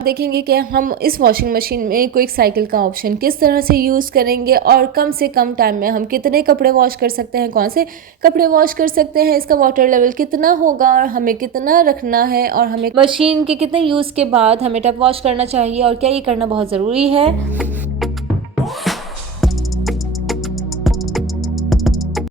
देखेंगे कि हम इस वॉशिंग मशीन में क्विक साइकिल का ऑप्शन किस तरह से यूज़ करेंगे और कम से कम टाइम में हम कितने कपड़े वॉश कर सकते हैं, कौन से कपड़े वॉश कर सकते हैं, इसका वाटर लेवल कितना होगा और हमें कितना रखना है और हमें मशीन के कितने यूज़ के बाद हमें टब वॉश करना चाहिए और क्या ये करना बहुत ज़रूरी है।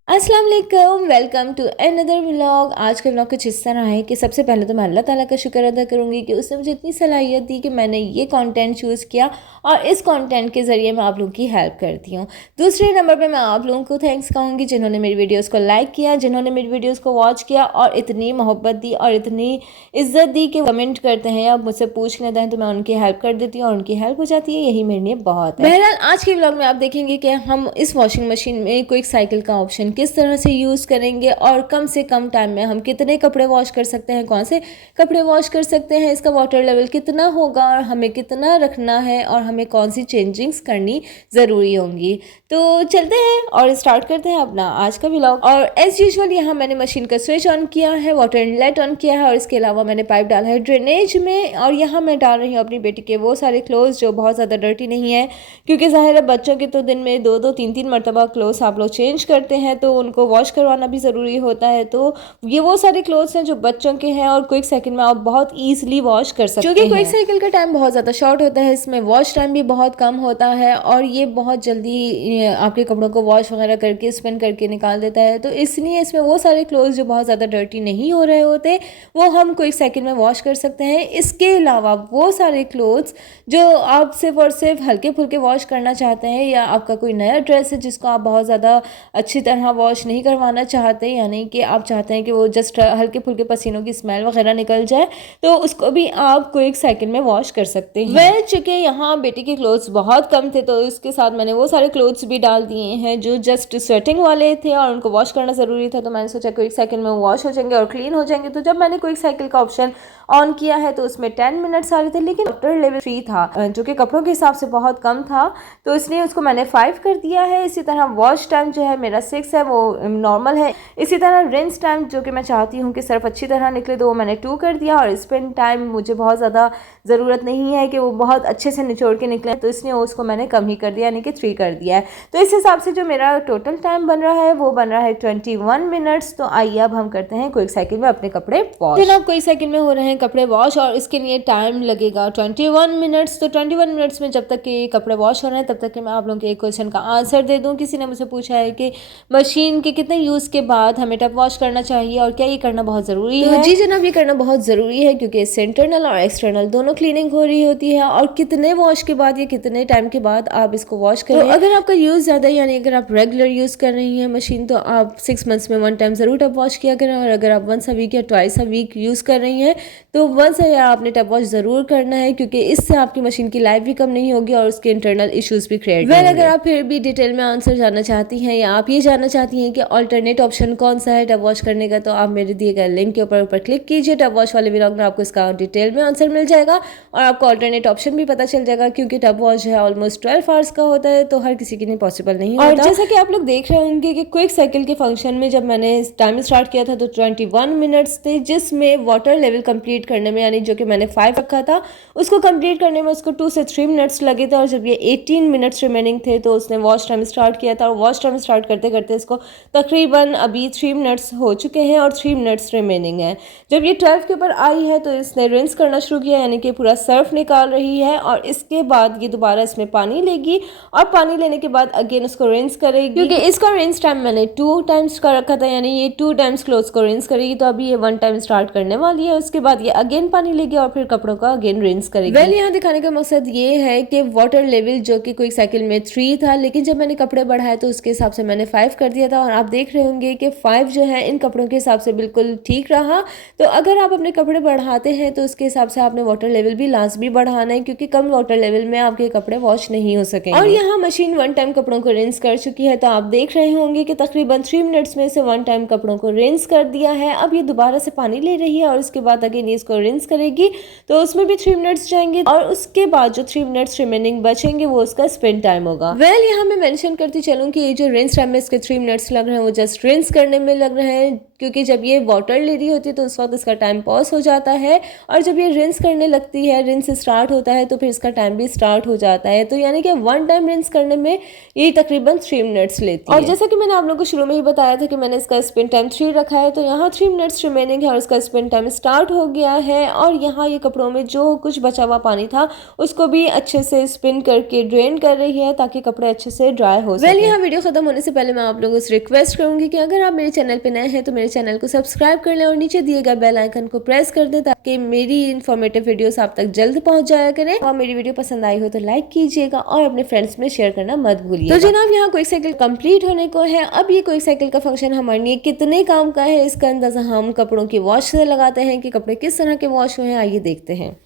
अस्सलाम वालेकुम, वेलकम टू अनदर व्लॉग। आज का व्लॉग कुछ इस तरह है कि सबसे पहले तो मैं अल्लाह ताला का शुक्र अदा करूँगी कि उसने मुझे इतनी सलाहियत दी कि मैंने ये कंटेंट चूज़ किया और इस कंटेंट के ज़रिए मैं आप लोगों की हेल्प करती हूँ। दूसरे नंबर पे मैं आप लोगों को थैंक्स कहूँगी जिन्होंने मेरी वीडियोज़ को लाइक किया, जिन्होंने मेरी वीडियोज़ को वॉच किया और इतनी मोहब्बत दी और इतनी इज़्ज़त दी कि कमेंट करते हैं या मुझसे पूछ लेते हैं तो मैं उनकी हेल्प कर देती हूँ और उनकी हेल्प हो जाती है, यही मेरे लिए बहुत है। बहरहाल आज के व्लॉग में आप देखेंगे कि हम इस वॉशिंग मशीन में क्विक साइकिल का ऑप्शन किस तरह से यूज़ करेंगे और कम से कम टाइम में हम कितने कपड़े वॉश कर सकते हैं, कौन से कपड़े वॉश कर सकते हैं, इसका वाटर लेवल कितना होगा और हमें कितना रखना है और हमें कौन सी चेंजिंग्स करनी ज़रूरी होंगी। तो चलते हैं और स्टार्ट करते हैं अपना आज का व्लॉग। और एज़ यूजुअल यहाँ मैंने मशीन का स्विच ऑन किया है, वाटर इनलेट ऑन किया है और इसके अलावा मैंने पाइप डाला है ड्रेनेज में और यहाँ मैं डाल रही हूँ अपनी बेटी के वो सारे क्लोथ्स जो बहुत ज़्यादा डर्टी नहीं है, क्योंकि ज़ाहिर है बच्चों के तो दिन में 2-2 3-3 मरतबा क्लोथ्स आप लोग चेंज करते हैं तो उनको वॉश करवाना भी ज़रूरी होता है। तो ये वो सारे क्लोथ्स हैं जो बच्चों के हैं और क्विक साइकिल में आप बहुत ईजिली वॉश कर सकते हैं, क्योंकि क्विक साइकिल का टाइम बहुत ज़्यादा शॉर्ट होता है, इसमें वॉश टाइम भी बहुत कम होता है और ये बहुत जल्दी आपके कपड़ों को वॉश वगैरह करके स्पिन करके निकाल देता है। तो इसलिए इसमें वो सारे क्लोथ्स जो बहुत ज़्यादा डर्टी नहीं हो रहे होते वो हम क्विक साइकिल में वॉश कर सकते हैं। इसके अलावा वो सारे क्लोथ्स जो आप सिर्फ और सिर्फ हल्के फुल्के वॉश करना चाहते हैं या आपका कोई नया ड्रेस है जिसको आप बहुत ज़्यादा अच्छी तरह वॉश नहीं करवाना चाहते, यानी कि आप चाहते हैं कि वो जस्ट हल्के फुल्के पसीनों की स्मेल वगैरह निकल जाए, तो उसको भी आप क्विक साइकिल में वॉश कर सकते हैं। चूँकि यहाँ बेटी के क्लोथ्स बहुत कम थे तो इसके साथ मैंने वो सारे क्लोथ्स भी डाल दिए हैं जो जस्ट स्वेटिंग वाले थे और उनको वॉश करना ज़रूरी था, तो मैंने सोचा क्विक साइकिल में वॉश हो जाएंगे और क्लीन हो जाएंगे। तो जब मैंने क्विक साइकिल का ऑप्शन ऑन किया है तो उसमें 10 मिनट्स आ रहे थे, लेकिन वाटर लेवल 3 था जो कि कपड़ों के हिसाब से बहुत कम था, तो इसलिए उसको मैंने 5 कर दिया है। इसी तरह वॉश टाइम जो है मेरा 6 है, वो नॉर्मल है। इसी तरह रिंस टाइम जो कि मैं चाहती हूँ कि सिर्फ अच्छी तरह निकले तो वो मैंने 2 कर दिया और स्पिन टाइम मुझे बहुत ज़्यादा ज़रूरत नहीं है कि वो बहुत अच्छे से निचोड़ के निकले, तो इसलिए उसको मैंने कम ही कर दिया, यानी कि 3 कर दिया है। तो इस हिसाब से जो मेरा टोटल टाइम बन रहा है वो बन रहा है 21 मिनट्स। तो आइए अब हम करते हैं क्विक साइकिल में अपने कपड़े वॉश। जनाब क्विक साइकिल में हो रहे हैं कपड़े वॉश और इसके लिए टाइम लगेगा 21 मिनट्स। तो 21 मिनट्स में जब तक कि कपड़े वॉश हो रहे हैं तब तक कि मैं आप लोगों के एक क्वेश्चन का आंसर दे दूँ। किसी ने मुझे पूछा है कि मशीन के कितने यूज़ के बाद हमें टब वॉश करना चाहिए और क्या ये करना बहुत ज़रूरी है। जी जनाब, ये करना बहुत ज़रूरी है क्योंकि इससे इंटरनल और एक्सटर्नल दोनों क्लीनिंग हो रही होती है और कितने वॉश के बाद या कितने टाइम के बाद आप इसको वॉश करें। तो अगर आपका यूज़ ज़्यादा है, यानी अगर आप रेगुलर यूज़ कर रही हैं मशीन, तो आप 6 मंथ्स में 1 टाइम ज़रूर टब वॉश किया करें और अगर आप 1 वीक या 2 वीक यूज़ कर रही हैं तो 1 या आपने टब वॉश ज़रूर करना है, क्योंकि इससे आपकी मशीन की लाइफ भी कम नहीं होगी और उसके इंटरनल इश्यूज़ भी क्रिएट होंगे। अगर आप फिर भी डिटेल में आंसर जानना चाहती हैं या आप ये जानना चाहती हैं कि अल्टरनेट ऑप्शन कौन सा है टब वॉश करने का, तो आप मेरे दिए गए लिंक के ऊपर क्लिक कीजिए। टब वॉश वाले व्लॉग में आपको इसका डिटेल में आंसर मिल जाएगा और आपको अल्टरनेट ऑप्शन भी पता चल जाएगा, क्योंकि टब वॉश है ऑलमोस्ट 12 आवर्स का होता है तो हर किसी के लिए पॉसिबल नहीं होता। और जैसा कि आप लोग देख रहे होंगे कि क्विक साइकिल के फंक्शन में जब मैंने टाइम स्टार्ट किया था तो 21 मिनट्स थे, जिसमें वाटर लेवल कंप्लीट करने में, यानी जो कि मैंने 5 रखा था उसको कंप्लीट करने में उसको 2 से 3 मिनट्स लगे थे और जब ये 18 मिनट्स रिमेनिंग थे तो उसने वॉश टाइम स्टार्ट किया था और वॉश टाइम स्टार्ट करते करते इसको तकरीबन अभी 3 मिनट्स हो चुके हैं और 3 मिनट्स रिमेनिंग है। जब ये 12 के ऊपर आई है तो इसने रिंस करना शुरू किया, यानी कि पूरा सर्फ निकाल रही है और इसके बाद ये दोबारा इसमें पानी लेगी और पानी लेने के बाद अगेन उसको रिंस करेगी, क्योंकि इसका रिंस टाइम मैंने 2 टाइम्स का रखा था, यानी ये 2 टाइम्स क्लोथ्स को रिंस करेगी। तो अभी ये 1 टाइम स्टार्ट करने वाली है, उसके बाद ये अगेन पानी लेगी और फिर कपड़ों का अगेन रिंस करेगी। यहाँ दिखाने का मकसद ये है कि वाटर लेवल जो कि क्विक साइकिल में 3 था, लेकिन जब मैंने कपड़े बढ़ाए तो उसके हिसाब से मैंने 5 कर दिया था और आप देख रहे होंगे कि 5 जो है इन कपड़ों के हिसाब से बिल्कुल ठीक रहा। तो अगर आप अपने कपड़े बढ़ाते हैं तो उसके हिसाब से आपने वाटर लेवल भी लाजमी बढ़ाना है, क्योंकि कम वाटर लेवल में आपके कपड़े वॉश नहीं हो सकेंगे। और यहाँ मशीन 1 टाइम कपड़ों को रिंस कर चुकी है, तो आप देख रहे होंगे कि तकरीबन 3 मिनट्स में से 1 टाइम कपड़ों को रिंस कर दिया है। अब ये दोबारा से पानी ले रही है और उसके बाद अगेन इसको रिंस करेगी तो उसमें भी 3 मिनट्स जाएंगे और उसके बाद जो 3 मिनट्स रिमेनिंग बचेंगे वो उसका स्पिन टाइम होगा। यहाँ मैं मेंशन करती चलूँ कि ये जो रिंस टाइम में इसके 3 मिनट्स लग रहे हैं वो जस्ट रिंस करने में लग रहे हैं, क्योंकि जब ये वाटर ले रही होती है तो उस वक्त इसका टाइम पॉज हो जाता है, और जब ये रिंस करने लगती है, रिंस स्टार्ट होता है तो फिर इसका टाइम भी स्टार्ट हो जाता है। तो यानी कि वन टाइम रिंस करने में ये तकरीबन 3 मिनट्स लेती है। और जैसा कि मैंने आप लोगों को शुरू में ही बताया था कि मैंने इसका स्पिन टाइम 3 रखा है, तो यहाँ 3 मिनट्स रिमेनिंग है और इसका स्पिन टाइम स्टार्ट हो गया है। और यहाँ ये कपड़ों में जो कुछ बचा हुआ पानी था उसको भी अच्छे से स्पिन करके ड्रेन कर रही है ताकि कपड़े अच्छे से ड्राई हो सके। यहाँ वीडियो खत्म होने से पहले मैं आप लोगों से रिक्वेस्ट करूंगी कि अगर आप मेरे चैनल पे नए हैं तो मेरे चैनल को सब्सक्राइब कर लें और नीचे दिए गए बेल आइकन को प्रेस कर दें ताकि मेरी इन्फॉर्मेटिव वीडियोस आप तक जल्द पहुंच जाया करें। और मेरी वीडियो पसंद आई हो तो लाइक कीजिएगा और अपने फ्रेंड्स में शेयर करना मत भूलिएगा। तो जनाब यहाँ क्विक साइकिल कंप्लीट होने को है। अब ये क्विक साइकिल का फंक्शन हमारे लिए कितने काम का है इसका अंदाजा हम कपड़ों की वॉश से लगाते हैं कि कपड़े किस तरह के वॉश हुए हैं। आइए देखते हैं।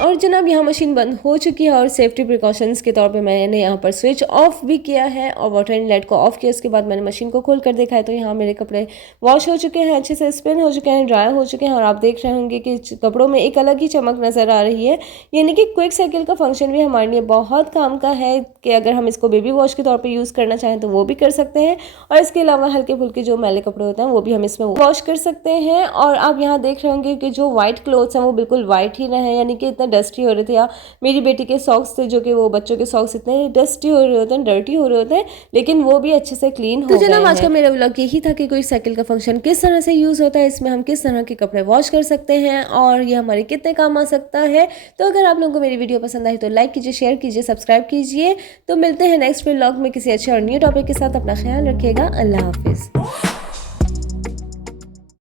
और जनाब यहाँ मशीन बंद हो चुकी है और सेफ्टी प्रिकॉशंस के तौर पे मैंने यहाँ पर स्विच ऑफ भी किया है और वाटर इनलेट को ऑफ किया। उसके बाद मैंने मशीन को खोल कर देखा है तो यहाँ मेरे कपड़े वॉश हो चुके हैं, अच्छे से स्पिन हो चुके हैं, ड्राई हो चुके हैं और आप देख रहे होंगे कि कपड़ों में एक अलग ही चमक नज़र आ रही है। यानी कि क्विक साइकिल का फंक्शन भी हमारे लिए बहुत काम का है कि अगर हम इसको बेबी वॉश के तौर पर यूज़ करना चाहें तो वो भी कर सकते हैं, और इसके अलावा हल्के फुल्के जो मैले कपड़े होते हैं वो भी हम इसमें वॉश कर सकते हैं। और आप यहाँ देख रहे होंगे कि जो व्हाइट क्लोथ्स हैं वो बिल्कुल व्हाइट ही रहे, यानी कि इतना डस्टी हो रहे थे, या मेरी बेटी के सॉक्स थे जो कि वो बच्चों के सॉक्स इतने डस्टी हो रहे होते हैं, डर्टी हो रहे होते हैं, लेकिन वो भी अच्छे से क्लीन हो गए हैं। तो जनाब आज का मेरा व्लॉग यही था कि कोई साइकिल का फंक्शन किस तरह से यूज़ होता है, इसमें हम किस तरह के कपड़े वॉश कर सकते हैं और ये हमारे कितने काम आ सकता है। तो अगर आप लोगों को मेरी वीडियो पसंद आई तो लाइक कीजिए, शेयर कीजिए, सब्सक्राइब कीजिए। तो मिलते हैं नेक्स्ट व्लॉग में किसी अच्छे और न्यू टॉपिक के साथ। अपना ख्याल रखिएगा। अल्लाह हाफिज़।